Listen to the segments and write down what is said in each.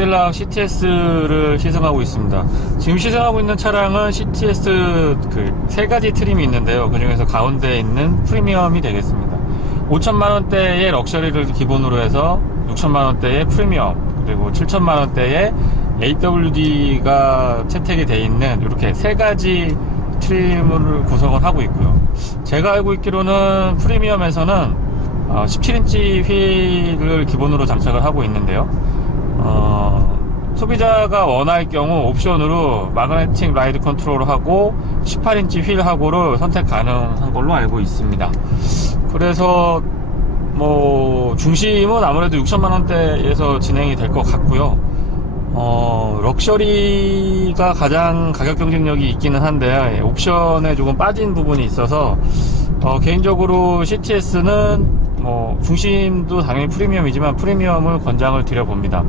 캐딜락 CTS를 시승하고 있습니다. 지금 시승하고 있는 차량은 CTS 그 세 가지 트림이 있는데요. 그 중에서 가운데에 있는 프리미엄이 되겠습니다. 5천만원대의 럭셔리를 기본으로 해서 6천만원대의 프리미엄, 그리고 7천만원대의 AWD가 채택이 되어 있는 이렇게 세 가지 트림을 구성을 하고 있고요. 제가 알고 있기로는 프리미엄에서는 17인치 휠을 기본으로 장착을 하고 있는데요. 소비자가 원할 경우 옵션으로 마그네틱 라이드 컨트롤을 하고 18인치 휠하고를 선택 가능한 걸로 알고 있습니다. 그래서 뭐 중심은 아무래도 6천만원대에서 진행이 될 것 같고요. 럭셔리가 가장 가격 경쟁력이 있기는 한데 옵션에 조금 빠진 부분이 있어서 개인적으로 CTS는 뭐 중심도 당연히 프리미엄이지만 프리미엄을 권장을 드려봅니다.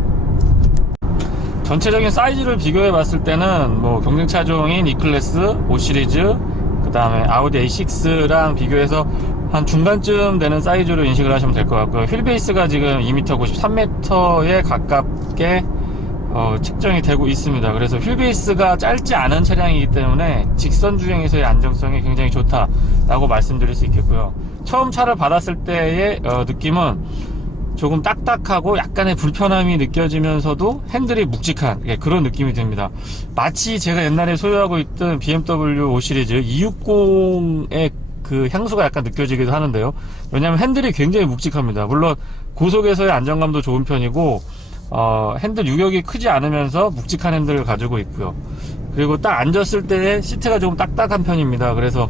전체적인 사이즈를 비교해 봤을 때는 뭐 경쟁차종인 E클래스, 5시리즈, 그 다음에 아우디 A6랑 비교해서 한 중간쯤 되는 사이즈로 인식을 하시면 될 것 같고요. 휠 베이스가 지금 2m 93m에 가깝게 측정이 되고 있습니다. 그래서 휠 베이스가 짧지 않은 차량이기 때문에 직선 주행에서의 안정성이 굉장히 좋다라고 말씀드릴 수 있겠고요. 처음 차를 받았을 때의 느낌은 조금 딱딱하고 약간의 불편함이 느껴지면서도 핸들이 묵직한 그런 느낌이 듭니다. 마치 제가 옛날에 소유하고 있던 BMW 5시리즈 260의 그 향수가 약간 느껴지기도 하는데요. 왜냐하면 핸들이 굉장히 묵직합니다. 물론 고속에서의 안정감도 좋은 편이고 핸들 유격이 크지 않으면서 묵직한 핸들을 가지고 있고요. 그리고 딱 앉았을 때 시트가 조금 딱딱한 편입니다. 그래서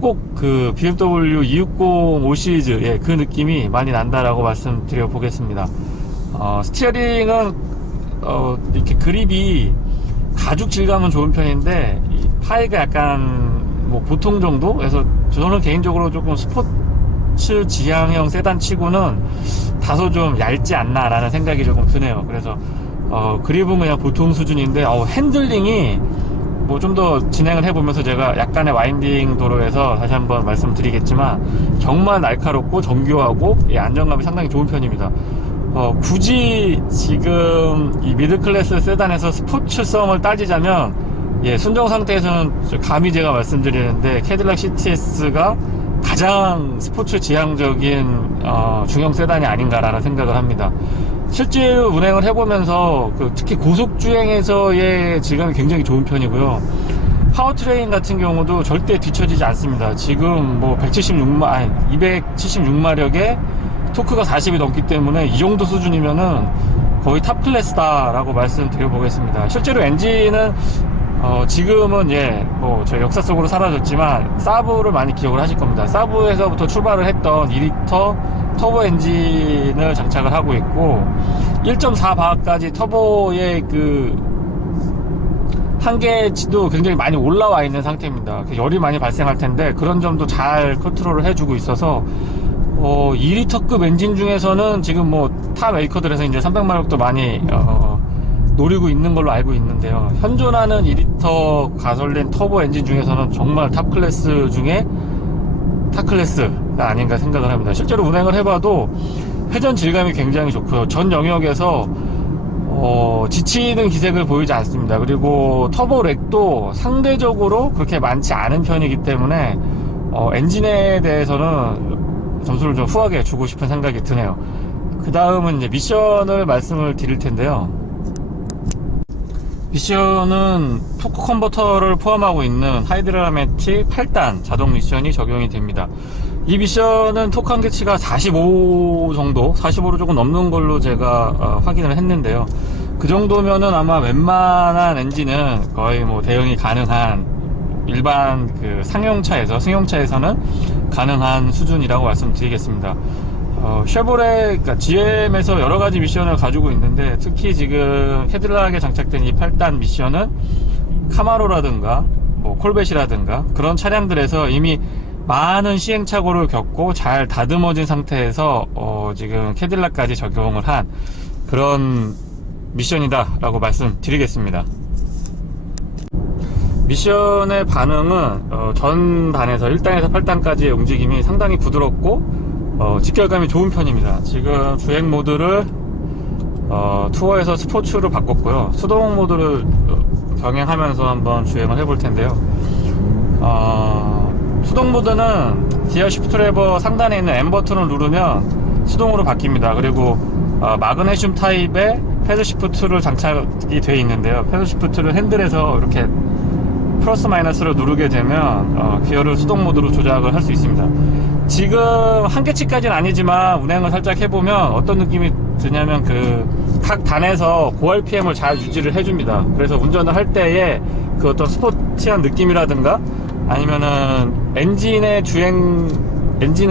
꼭 그 BMW 260 5시리즈 그 느낌이 많이 난다라고 말씀드려 보겠습니다. 스티어링은 이렇게 그립이 가죽 질감은 좋은 편인데 파이가 약간 뭐 보통 정도? 그래서 저는 개인적으로 조금 스포츠 지향형 세단 치고는 다소 좀 얇지 않나 라는 생각이 조금 드네요. 그래서 그립은 그냥 보통 수준인데 핸들링이 뭐 좀 더 진행을 해보면서 제가 약간의 와인딩 도로에서 다시 한번 말씀드리겠지만 정말 날카롭고 정교하고 안정감이 상당히 좋은 편입니다. 굳이 지금 이 미들클래스 세단에서 스포츠성을 따지자면 순정 상태에서는 감히 제가 말씀드리는데 캐딜락 CTS가 가장 스포츠 지향적인 중형 세단이 아닌가라는 생각을 합니다. 실제 운행을 해보면서 특히 고속주행에서의 질감이 굉장히 좋은 편이고요. 파워트레인 같은 경우도 절대 뒤처지지 않습니다. 지금 뭐 276마력에 토크가 40이 넘기 때문에 이 정도 수준이면은 거의 탑 클래스다 라고 말씀드려 보겠습니다. 실제로 엔진은 지금은 뭐 저 역사 속으로 사라졌지만 사브를 많이 기억을 하실 겁니다. 사브에서부터 출발을 했던 2리터 터보 엔진을 장착을 하고 있고 1.4바까지 터보의 그 한계치도 굉장히 많이 올라와 있는 상태입니다. 열이 많이 발생할 텐데 그런 점도 잘 컨트롤을 해주고 있어서 2리터급 엔진 중에서는 지금 뭐 탑 메이커들에서 이제 300마력도 많이 노리고 있는 걸로 알고 있는데요. 현존하는 2리터 가솔린 터보 엔진 중에서는 정말 탑 클래스 중에 탑 클래스가 아닌가 생각을 합니다. 실제로 운행을 해봐도 회전 질감이 굉장히 좋고요. 전 영역에서 지치는 기색을 보이지 않습니다. 그리고 터보 렉도 상대적으로 그렇게 많지 않은 편이기 때문에 엔진에 대해서는 점수를 좀 후하게 주고 싶은 생각이 드네요. 그 다음은 이제 미션을 말씀을 드릴 텐데요. 미션은 토크 컨버터를 포함하고 있는 하이드라매틱 8단 자동 미션이 적용이 됩니다. 이 미션은 토크 한계치가 45 정도, 45로 조금 넘는 걸로 제가 확인을 했는데요. 그 정도면은 아마 웬만한 엔진은 거의 뭐 대응이 가능한 일반 그 승용차에서는 가능한 수준이라고 말씀드리겠습니다. 쉐보레, 그러니까 GM에서 여러 가지 미션을 가지고 있는데 특히 지금 캐딜락에 장착된 이 8단 미션은 카마로라든가 뭐 콜벳이라든가 그런 차량들에서 이미 많은 시행착오를 겪고 잘 다듬어진 상태에서 지금 캐딜락까지 적용을 한 그런 미션이다 라고 말씀드리겠습니다. 미션의 반응은 전 단에서 1단에서 8단까지의 움직임이 상당히 부드럽고 직결감이 좋은 편입니다. 지금 주행 모드를 투어에서 스포츠로 바꿨고요. 수동 모드를 병행하면서 한번 주행을 해볼 텐데요. 수동 모드는 기어 시프트 레버 상단에 있는 M 버튼을 누르면 수동으로 바뀝니다. 그리고 마그네슘 타입의 패드 시프트를 장착이 되어 있는데요. 패드 시프트를 핸들에서 이렇게 플러스 마이너스를 누르게 되면 기어를 수동 모드로 조작을 할 수 있습니다. 지금 한계치까지는 아니지만 운행을 살짝 해보면 어떤 느낌이 드냐면 각 단에서 고RPM을 잘 유지를 해줍니다. 그래서 운전을 할 때에 그 어떤 스포티한 느낌이라든가 아니면은 엔진의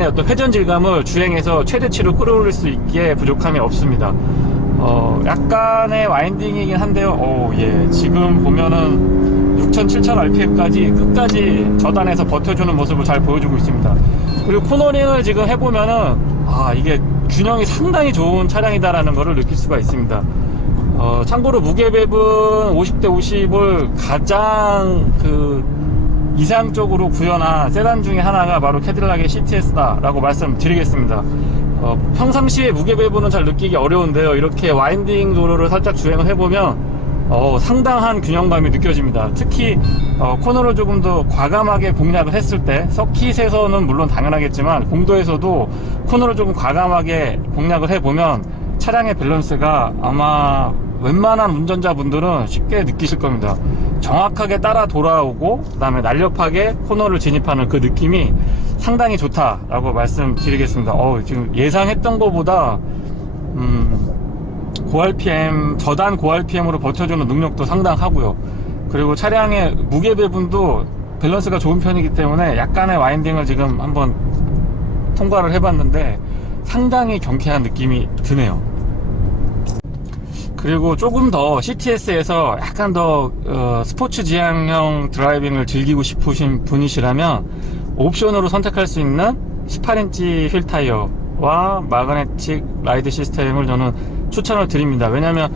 어떤 회전 질감을 주행에서 최대치로 끌어올릴 수 있게 부족함이 없습니다. 약간의 와인딩이긴 한데요. 예, 지금 보면은 6,000, 7,000 RPM까지 끝까지 저단에서 버텨주는 모습을 잘 보여주고 있습니다. 그리고 코너링을 지금 해보면은 이게 균형이 상당히 좋은 차량이다라는 것을 느낄 수가 있습니다. 참고로 무게 배분 50대 50을 가장 이상적으로 구현한 세단 중에 하나가 바로 캐딜락의 CTS다라고 말씀드리겠습니다. 평상시에 무게 배분은 잘 느끼기 어려운데요. 이렇게 와인딩 도로를 살짝 주행을 해보면 상당한 균형감이 느껴집니다. 특히 코너를 조금 더 과감하게 공략을 했을 때, 서킷에서는 물론 당연하겠지만 공도에서도 코너를 조금 과감하게 공략을 해보면 차량의 밸런스가 아마 웬만한 운전자분들은 쉽게 느끼실 겁니다. 정확하게 따라 돌아오고 그 다음에 날렵하게 코너를 진입하는 그 느낌이 상당히 좋다라고 말씀드리겠습니다. 지금 예상했던 것보다 저단 고RPM으로 버텨주는 능력도 상당하고요. 그리고 차량의 무게 배분도 밸런스가 좋은 편이기 때문에 약간의 와인딩을 지금 한번 통과를 해봤는데 상당히 경쾌한 느낌이 드네요. 그리고 조금 더 CTS에서 약간 더 스포츠 지향형 드라이빙을 즐기고 싶으신 분이시라면 옵션으로 선택할 수 있는 18인치 휠 타이어와 마그네틱 라이드 시스템을 저는 추천을 드립니다. 왜냐면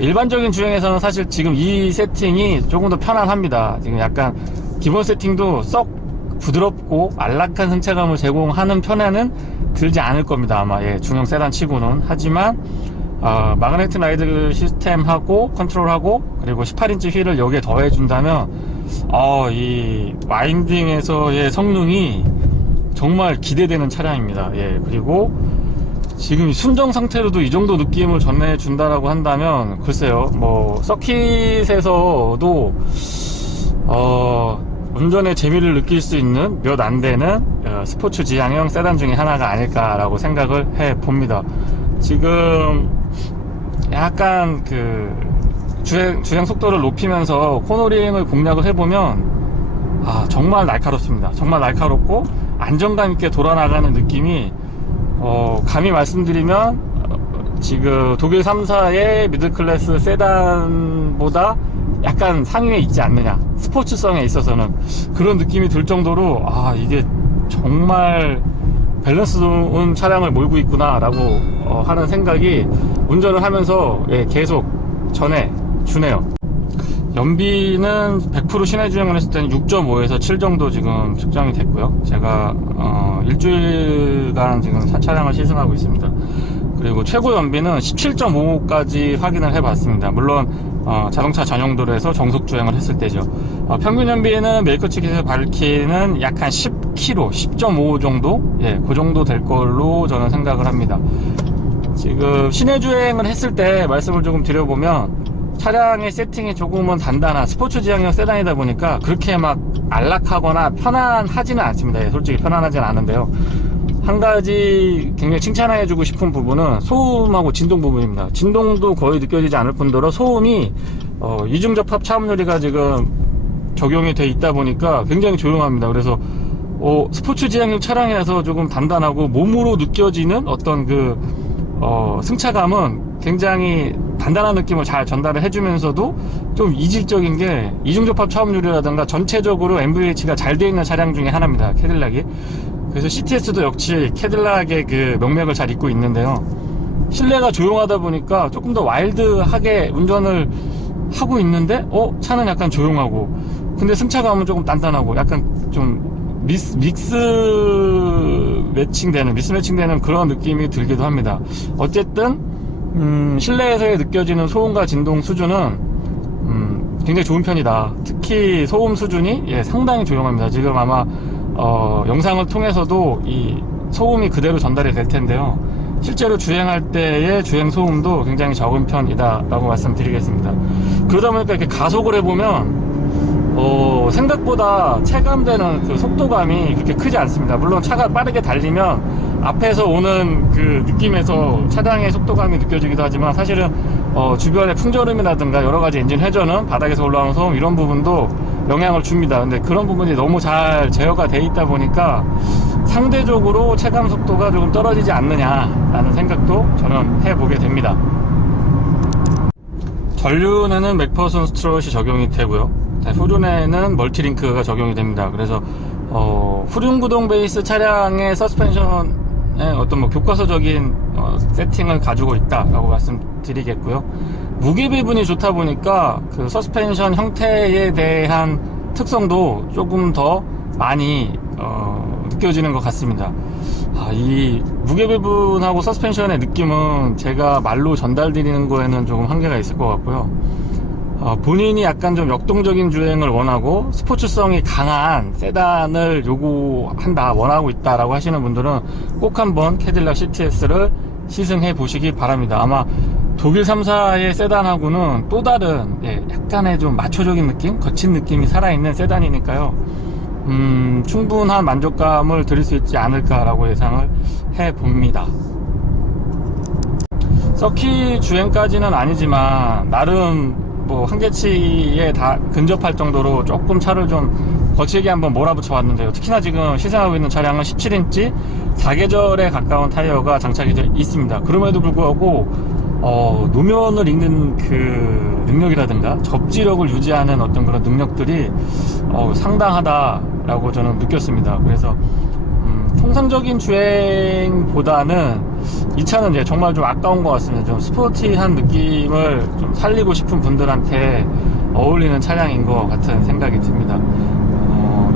일반적인 주행에서는 사실 지금 이 세팅이 조금 더 편안합니다. 지금 약간 기본 세팅도 썩 부드럽고 안락한 승차감을 제공하는 편에는 들지 않을 겁니다. 아마 중형 세단 치고는. 하지만 마그네틱 라이드 시스템하고 컨트롤하고 그리고 18인치 휠을 여기에 더해준다면 이 와인딩에서의 성능이 정말 기대되는 차량입니다. 그리고 지금 순정 상태로도 이 정도 느낌을 전해준다라고 한다면 글쎄요, 서킷에서도 운전의 재미를 느낄 수 있는 몇 안 되는 스포츠 지향형 세단 중에 하나가 아닐까라고 생각을 해봅니다. 지금 약간 주행 속도를 높이면서 코너링을 공략을 해보면 정말 날카롭습니다. 정말 날카롭고 안정감 있게 돌아나가는 느낌이 감히 말씀드리면 지금 독일 3사의 미들클래스 세단보다 약간 상위에 있지 않느냐, 스포츠성에 있어서는 그런 느낌이 들 정도로 이게 정말 밸런스 좋은 차량을 몰고 있구나 라고 하는 생각이 운전을 하면서 계속 전해주네요. 연비는 100% 시내 주행을 했을 때는 6.5에서 7 정도 지금 측정이 됐고요. 제가 일주일간 지금 차량을 시승하고 있습니다. 그리고 최고 연비는 17.5까지 확인을 해봤습니다. 물론 자동차 전용도로에서 정속 주행을 했을 때죠. 평균 연비는 메이커 측에서 밝히는 약 한 10km, 10.5 정도? 그 정도 될 걸로 저는 생각을 합니다. 지금 시내 주행을 했을 때 말씀을 조금 드려보면 차량의 세팅이 조금은 단단한 스포츠 지향형 세단이다 보니까 그렇게 막 안락하거나 편안하지는 않습니다. 솔직히 편안하지는 않은데요. 한 가지 굉장히 칭찬해주고 싶은 부분은 소음하고 진동 부분입니다. 진동도 거의 느껴지지 않을 뿐더러 소음이 이중접합 차음 유리가 지금 적용이 돼 있다 보니까 굉장히 조용합니다. 그래서 스포츠 지향형 차량이라서 조금 단단하고 몸으로 느껴지는 어떤 승차감은 굉장히 단단한 느낌을 잘 전달을 해주면서도 좀 이질적인 게 이중접합 차음유리라든가 전체적으로 MVH가 잘 되어 있는 차량 중에 하나입니다. 캐딜락이. 그래서 CTS도 역시 캐딜락의 명맥을 잘 잇고 있는데요. 실내가 조용하다 보니까 조금 더 와일드하게 운전을 하고 있는데 차는 약간 조용하고 근데 승차감은 조금 단단하고 약간 좀 미스 매칭되는 그런 느낌이 들기도 합니다. 어쨌든 실내에서의 느껴지는 소음과 진동 수준은 굉장히 좋은 편이다. 특히 소음 수준이 상당히 조용합니다. 지금 아마 영상을 통해서도 이 소음이 그대로 전달이 될 텐데요. 실제로 주행할 때의 주행 소음도 굉장히 적은 편이다 라고 말씀드리겠습니다. 그러다 보니까 이렇게 가속을 해보면 생각보다 체감되는 그 속도감이 그렇게 크지 않습니다. 물론 차가 빠르게 달리면 앞에서 오는 그 느낌에서 차량의 속도감이 느껴지기도 하지만, 사실은 주변의 풍절음이라든가 여러가지 엔진 회전음, 바닥에서 올라오는 소음, 이런 부분도 영향을 줍니다. 근데 그런 부분이 너무 잘 제어가 돼 있다 보니까 상대적으로 체감 속도가 조금 떨어지지 않느냐라는 생각도 저는 해보게 됩니다. 전륜에는 맥퍼슨 스트롯이 적용이 되고요. 후륜에는 멀티링크가 적용이 됩니다. 그래서 후륜구동 베이스 차량의 서스펜션의 어떤 교과서적인 세팅을 가지고 있다라고 말씀드리겠고요. 무게 배분이 좋다 보니까 그 서스펜션 형태에 대한 특성도 조금 더 많이 느껴지는 것 같습니다. 이 무게 배분하고 서스펜션의 느낌은 제가 말로 전달드리는 거에는 조금 한계가 있을 것 같고요. 본인이 약간 좀 역동적인 주행을 원하고 스포츠성이 강한 세단을 원하고 있다라고 하시는 분들은 꼭 한번 캐딜락 CTS를 시승해 보시기 바랍니다. 아마 독일 3사의 세단하고는 또 다른 약간의 좀 마초적인 느낌, 거친 느낌이 살아있는 세단이니까요. 충분한 만족감을 드릴 수 있지 않을까라고 예상을 해봅니다. 서킷 주행까지는 아니지만 나름 한계치에 다 근접할 정도로 조금 차를 좀 거칠게 한번 몰아붙여 왔는데요. 특히나 지금 시승하고 있는 차량은 17인치 4계절에 가까운 타이어가 장착이 되어 있습니다. 그럼에도 불구하고 노면을 읽는 그 능력이라든가 접지력을 유지하는 어떤 그런 능력들이 상당하다라고 저는 느꼈습니다. 그래서 통상적인 주행보다는 이 차는 정말 좀 아까운 것 같습니다. 좀 스포티한 느낌을 좀 살리고 싶은 분들한테 어울리는 차량인 것 같은 생각이 듭니다.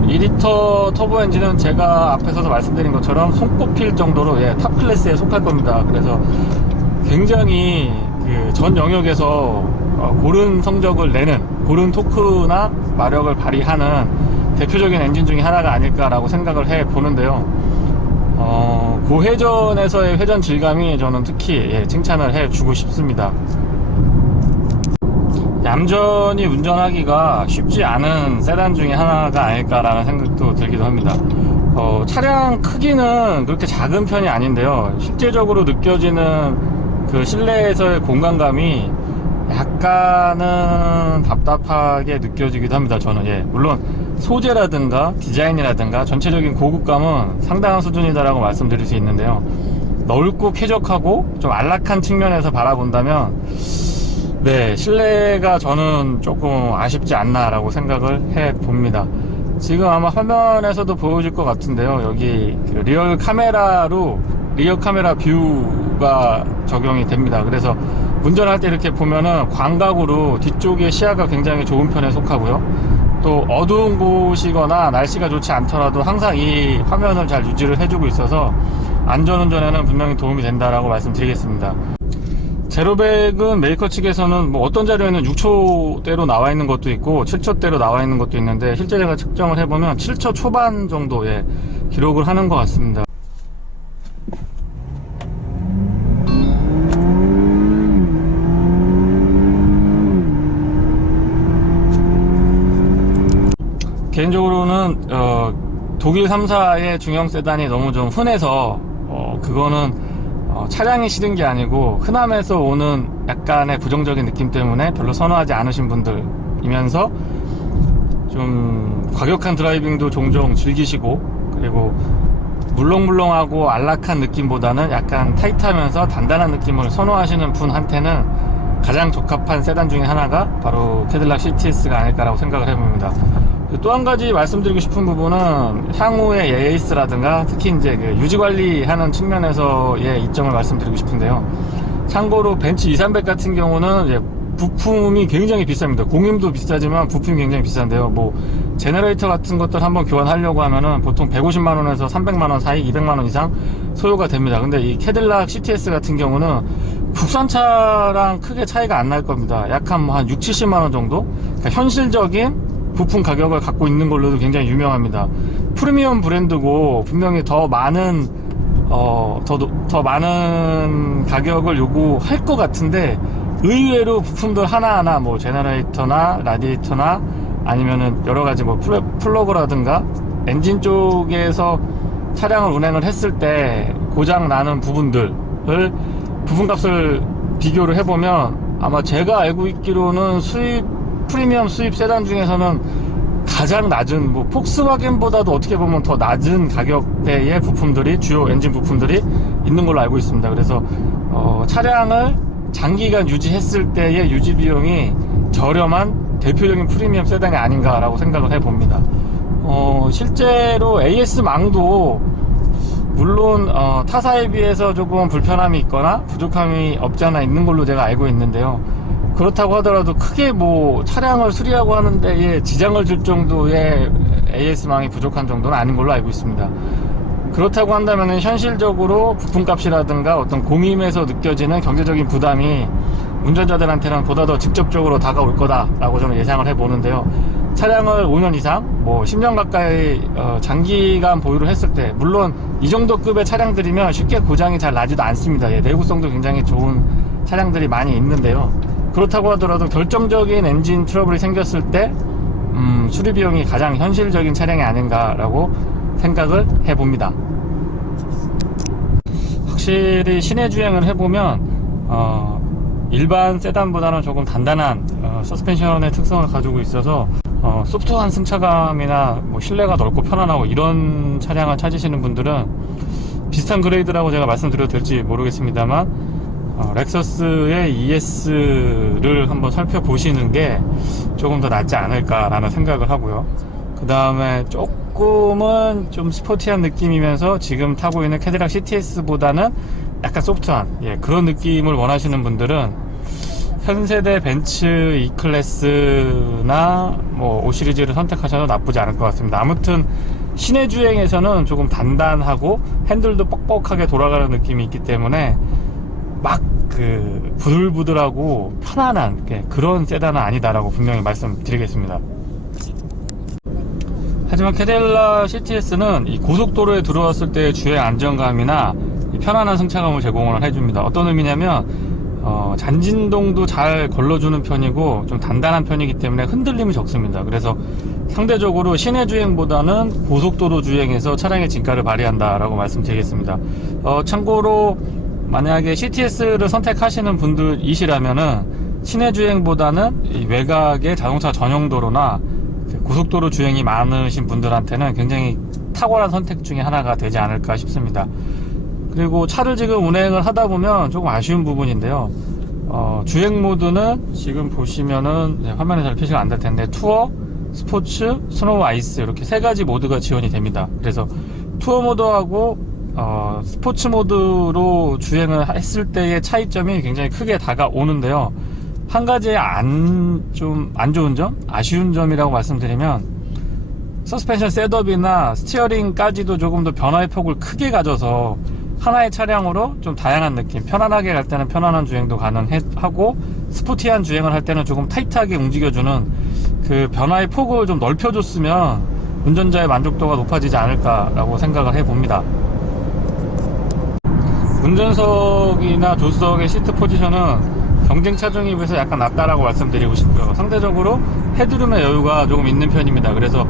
2리터 터보 엔진은 제가 앞에서도 말씀드린 것처럼 손꼽힐 정도로 탑 클래스에 속할 겁니다. 그래서 굉장히 전 영역에서 고른 성적을 내는, 고른 토크나 마력을 발휘하는 대표적인 엔진 중에 하나가 아닐까라고 생각을 해 보는데요. 고회전에서의 회전 질감이 저는 특히 칭찬을 해주고 싶습니다. 얌전히 운전하기가 쉽지 않은 세단 중에 하나가 아닐까라는 생각도 들기도 합니다. 차량 크기는 그렇게 작은 편이 아닌데요. 실제적으로 느껴지는 그 실내에서의 공간감이 약간은 답답하게 느껴지기도 합니다. 저는 물론 소재라든가 디자인이라든가 전체적인 고급감은 상당한 수준이다라고 말씀드릴 수 있는데요. 넓고 쾌적하고 좀 안락한 측면에서 바라본다면 실내가 저는 조금 아쉽지 않나라고 생각을 해 봅니다. 지금 아마 화면에서도 보여질 것 같은데요. 여기 리어 카메라 뷰가 적용이 됩니다. 그래서 운전할 때 이렇게 보면은 광각으로 뒤쪽에 시야가 굉장히 좋은 편에 속하고요. 또 어두운 곳이거나 날씨가 좋지 않더라도 항상 이 화면을 잘 유지를 해주고 있어서 안전운전에는 분명히 도움이 된다라고 말씀드리겠습니다. 제로백은 메이커 측에서는 어떤 자료에는 6초대로 나와 있는 것도 있고 7초대로 나와 있는 것도 있는데, 실제 제가 측정을 해보면 7초 초반 정도의 기록을 하는 것 같습니다. 개인적으로는 독일 3사의 중형 세단이 너무 좀 흔해서 그거는 차량이 싫은 게 아니고 흔함에서 오는 약간의 부정적인 느낌 때문에 별로 선호하지 않으신 분들이면서 좀 과격한 드라이빙도 종종 즐기시고, 그리고 물렁물렁하고 안락한 느낌보다는 약간 타이트하면서 단단한 느낌을 선호하시는 분한테는 가장 적합한 세단 중에 하나가 바로 캐딜락 CTS가 아닐까라고 생각을 해봅니다. 또 한 가지 말씀드리고 싶은 부분은 향후의 AS라든가 특히 이제 유지관리하는 측면에서의 이점을 말씀드리고 싶은데요. 참고로 벤츠 2300 같은 경우는 이제 부품이 굉장히 비쌉니다. 공임도 비싸지만 부품이 굉장히 비싼데요. 제너레이터 같은 것들 한번 교환하려고 하면은 보통 150만원에서 300만원 사이, 200만원 이상 소요가 됩니다. 근데 이 캐딜락 CTS 같은 경우는 국산차랑 크게 차이가 안 날 겁니다. 약 한 6, 70만원 정도? 그러니까 현실적인 부품 가격을 갖고 있는 걸로도 굉장히 유명합니다. 프리미엄 브랜드고 분명히 더 많은 더 많은 가격을 요구할 것 같은데, 의외로 부품들 하나하나 뭐 제너레이터나 라디에이터나 아니면은 여러가지 뭐 플러그라든가 엔진 쪽에서 차량을 운행을 했을 때 고장 나는 부분들을 부품값을 비교를 해보면, 아마 제가 알고 있기로는 프리미엄 수입 세단 중에서는 가장 낮은, 뭐 폭스바겐보다도 어떻게 보면 더 낮은 가격대의 부품들이, 주요 엔진 부품들이 있는 걸로 알고 있습니다. 그래서 차량을 장기간 유지했을 때의 유지 비용이 저렴한 대표적인 프리미엄 세단이 아닌가라고 생각을 해봅니다. 실제로 AS망도 물론 타사에 비해서 조금 불편함이 있거나 부족함이 없지 않아 있는 걸로 제가 알고 있는데요. 그렇다고 하더라도 크게 뭐 차량을 수리하고 하는 데에 지장을 줄 정도의 AS망이 부족한 정도는 아닌 걸로 알고 있습니다. 그렇다고 한다면 현실적으로 부품값이라든가 어떤 공임에서 느껴지는 경제적인 부담이 운전자들한테는 보다 더 직접적으로 다가올 거다라고 저는 예상을 해보는데요. 차량을 5년 이상, 뭐 10년 가까이 장기간 보유를 했을 때, 물론 이 정도 급의 차량들이면 쉽게 고장이 잘 나지도 않습니다. 내구성도 굉장히 좋은 차량들이 많이 있는데요. 그렇다고 하더라도 결정적인 엔진 트러블이 생겼을 때 수리 비용이 가장 현실적인 차량이 아닌가라고 생각을 해봅니다. 확실히 시내 주행을 해보면 일반 세단보다는 조금 단단한 서스펜션의 특성을 가지고 있어서 소프트한 승차감이나 뭐 실내가 넓고 편안하고 이런 차량을 찾으시는 분들은 비슷한 그레이드라고 제가 말씀드려도 될지 모르겠습니다만 렉서스의 ES를 한번 살펴보시는 게 조금 더 낫지 않을까라는 생각을 하고요. 그 다음에 조금은 좀 스포티한 느낌이면서 지금 타고 있는 캐딜락 CTS보다는 약간 소프트한 그런 느낌을 원하시는 분들은 현세대 벤츠 E클래스나 뭐 5시리즈를 선택하셔도 나쁘지 않을 것 같습니다. 아무튼 시내 주행에서는 조금 단단하고 핸들도 뻑뻑하게 돌아가는 느낌이 있기 때문에 막 부들부들하고 편안한 그런 세단은 아니다라고 분명히 말씀드리겠습니다. 하지만 캐딜락 CTS는 이 고속도로에 들어왔을 때의 주행 안정감이나 편안한 승차감을 제공을 해줍니다. 어떤 의미냐면 잔진동도 잘 걸러주는 편이고 좀 단단한 편이기 때문에 흔들림이 적습니다. 그래서 상대적으로 시내 주행보다는 고속도로 주행에서 차량의 진가를 발휘한다라고 말씀드리겠습니다. 참고로 만약에 CTS를 선택하시는 분들이시라면은 시내 주행보다는 이 외곽의 자동차 전용 도로나 고속도로 주행이 많으신 분들한테는 굉장히 탁월한 선택 중에 하나가 되지 않을까 싶습니다. 그리고 차를 지금 운행을 하다 보면 조금 아쉬운 부분인데요. 주행 모드는 지금 보시면은 화면에 잘 표시가 안 될 텐데 투어, 스포츠, 스노우, 아이스 이렇게 세 가지 모드가 지원이 됩니다. 그래서 투어 모드하고 스포츠 모드로 주행을 했을 때의 차이점이 굉장히 크게 다가오는데요. 한 가지 좀 안 좋은 점, 아쉬운 점이라고 말씀드리면 서스펜션 셋업이나 스티어링까지도 조금 더 변화의 폭을 크게 가져서 하나의 차량으로 좀 다양한 느낌, 편안하게 갈 때는 편안한 주행도 가능하고 스포티한 주행을 할 때는 조금 타이트하게 움직여주는 그 변화의 폭을 좀 넓혀줬으면 운전자의 만족도가 높아지지 않을까라고 생각을 해봅니다. 운전석이나 조수석의 시트 포지션은 경쟁 차종에 비해서 약간 낮다라고 말씀드리고 싶고요. 상대적으로 헤드룸의 여유가 조금 있는 편입니다. 그래서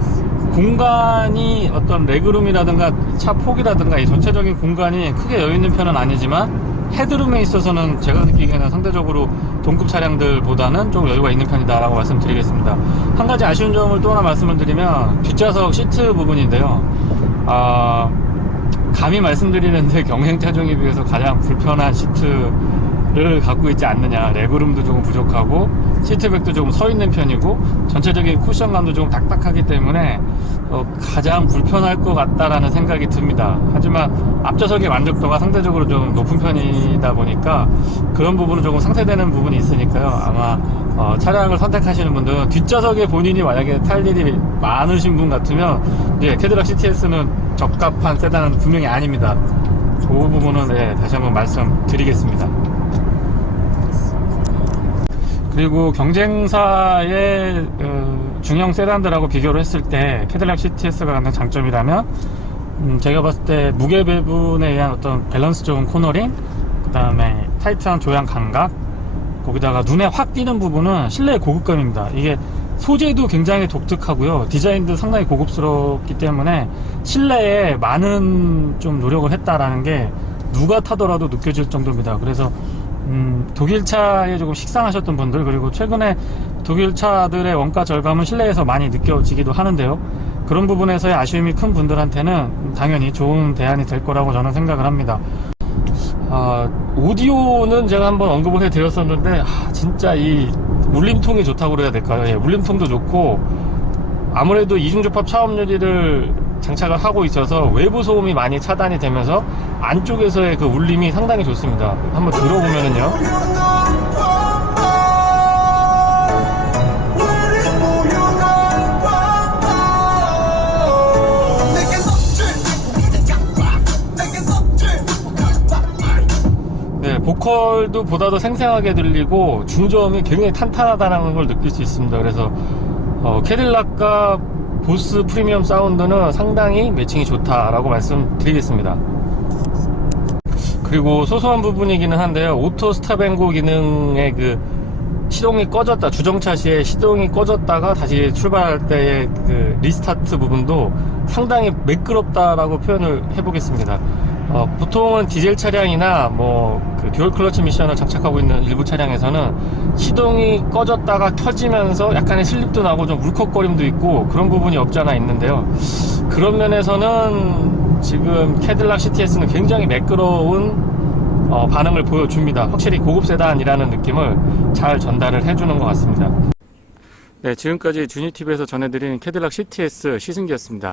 공간이 어떤 레그룸이라든가 차 폭이라든가 이 전체적인 공간이 크게 여유 있는 편은 아니지만 헤드룸에 있어서는 제가 느끼기에는 상대적으로 동급 차량들보다는 좀 여유가 있는 편이다 라고 말씀드리겠습니다. 한 가지 아쉬운 점을 또 하나 말씀을 드리면 뒷좌석 시트 부분인데요. 감히 말씀드리는데 경쟁 차종에 비해서 가장 불편한 시트를 갖고 있지 않느냐. 레그룸도 조금 부족하고 시트백도 조금 서 있는 편이고 전체적인 쿠션감도 조금 딱딱하기 때문에 가장 불편할 것 같다라는 생각이 듭니다. 하지만 앞좌석의 만족도가 상대적으로 좀 높은 편이다 보니까 그런 부분은 조금 상쇄되는 부분이 있으니까요. 아마 차량을 선택하시는 분들은 뒷좌석에 본인이 만약에 탈 일이 많으신 분 같으면 캐딜락 CTS는 적합한 세단은 분명히 아닙니다. 그 부분은 다시 한번 말씀드리겠습니다. 그리고 경쟁사의 중형 세단들하고 비교를 했을 때 캐딜락 CTS가 갖는 장점이라면 제가 봤을 때 무게 배분에 의한 어떤 밸런스 좋은 코너링, 그 다음에 타이트한 조향 감각, 거기다가 눈에 확 띄는 부분은 실내의 고급감입니다. 이게 소재도 굉장히 독특하고요, 디자인도 상당히 고급스럽기 때문에 실내에 많은 좀 노력을 했다라는 게 누가 타더라도 느껴질 정도입니다. 그래서 독일 차에 조금 식상하셨던 분들, 그리고 최근에 독일 차들의 원가 절감은 실내에서 많이 느껴지기도 하는데요, 그런 부분에서의 아쉬움이 큰 분들한테는 당연히 좋은 대안이 될 거라고 저는 생각을 합니다. 오디오는 제가 한번 언급을 해드렸었는데 진짜 이 울림통이 좋다고 그래야 될까요? 예, 울림통도 좋고, 아무래도 이중접합 차음 유리를 장착을 하고 있어서 외부 소음이 많이 차단이 되면서 안쪽에서의 그 울림이 상당히 좋습니다. 한번 들어보면은요, 네, 보컬도 보다 더 생생하게 들리고 중저음이 굉장히 탄탄하다는 걸 느낄 수 있습니다. 그래서 캐딜락과 보스 프리미엄 사운드는 상당히 매칭이 좋다라고 말씀드리겠습니다. 그리고 소소한 부분이기는 한데요, 오토 스탑앤고 기능의 그 시동이 꺼졌다, 주정차 시에 시동이 꺼졌다가 다시 출발할 때의 그 리스타트 부분도 상당히 매끄럽다라고 표현을 해보겠습니다. 보통은 디젤 차량이나 그 듀얼 클러치 미션을 장착하고 있는 일부 차량에서는 시동이 꺼졌다가 켜지면서 약간의 슬립도 나고 좀 울컥거림도 있고 그런 부분이 없지 않아 있는데요, 그런 면에서는 지금 캐딜락 CTS는 굉장히 매끄러운 반응을 보여줍니다. 확실히 고급 세단이라는 느낌을 잘 전달을 해주는 것 같습니다. 네, 지금까지 주니티브에서 전해드린 캐딜락 CTS 시승기였습니다.